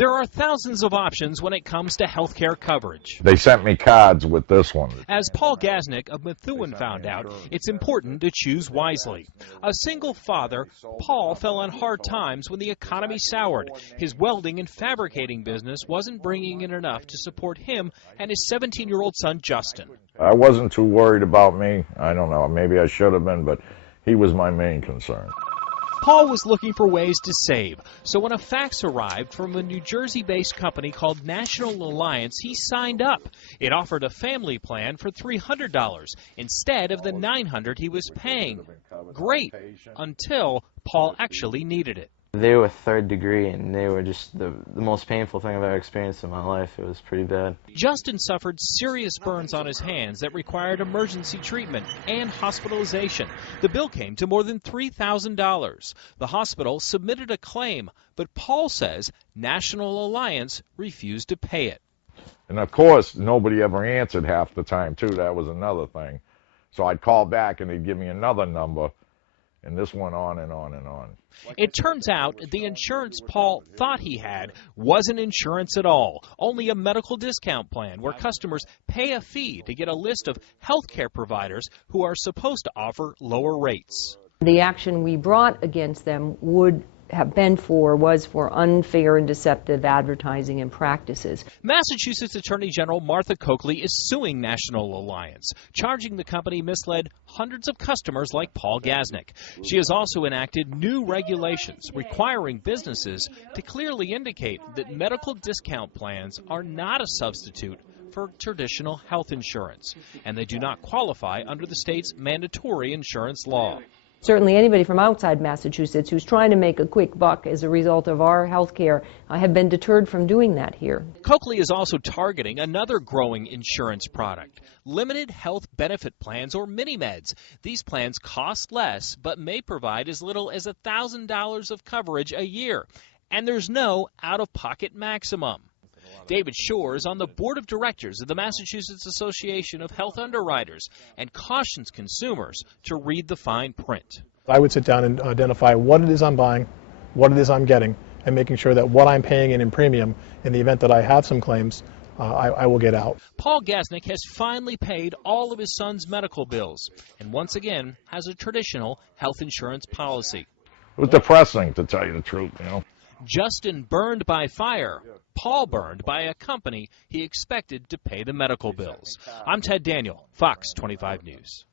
There are thousands of options when it comes to health care coverage. They sent me cards with this one. As Paul Gaznick of Methuen found out, it's important to choose wisely. A single father, Paul fell on hard times when the economy soured. His welding and fabricating business wasn't bringing in enough to support him and his 17-year-old son, Justin. I wasn't too worried about me. I don't know, maybe I should have been, but he was my main concern. Paul was looking for ways to save, so when a fax arrived from a New Jersey-based company called National Alliance, he signed up. It offered a family plan for $300 instead of the $900 he was paying. Great, until Paul actually needed it. They were third degree, and they were just the most painful thing I've ever experienced in my life. It was pretty bad. Justin suffered serious burns on his hands that required emergency treatment and hospitalization. The bill came to more than $3,000. The hospital submitted a claim, but Paul says National Alliance refused to pay it. And of course, nobody ever answered half the time, too. That was another thing. So I'd call back, and they'd give me another number, and this went on and on and on. It turns out the insurance Paul thought he had wasn't insurance at all, only a medical discount plan where customers pay a fee to get a list of health care providers who are supposed to offer lower rates. The action we brought against them was for unfair and deceptive advertising and practices. Massachusetts Attorney General Martha Coakley is suing National Alliance, charging the company misled hundreds of customers like Paul Gaznick. She has also enacted new regulations requiring businesses to clearly indicate that medical discount plans are not a substitute for traditional health insurance, and they do not qualify under the state's mandatory insurance law. Certainly anybody from outside Massachusetts who's trying to make a quick buck as a result of our health care have been deterred from doing that here. Coakley is also targeting another growing insurance product, limited health benefit plans or mini-meds. These plans cost less but may provide as little as $1,000 of coverage a year, and there's no out-of-pocket maximum. David Shore is on the board of directors of the Massachusetts Association of Health Underwriters and cautions consumers to read the fine print. I would sit down and identify what it is I'm buying, what it is I'm getting, and making sure that what I'm paying in premium, in the event that I have some claims, I will get out. Paul Gaznick has finally paid all of his son's medical bills and once again has a traditional health insurance policy. It was depressing, to tell you the truth, you know. Justin burned by fire. Paul burned by a company he expected to pay the medical bills. I'm Ted Daniel, Fox 25 News.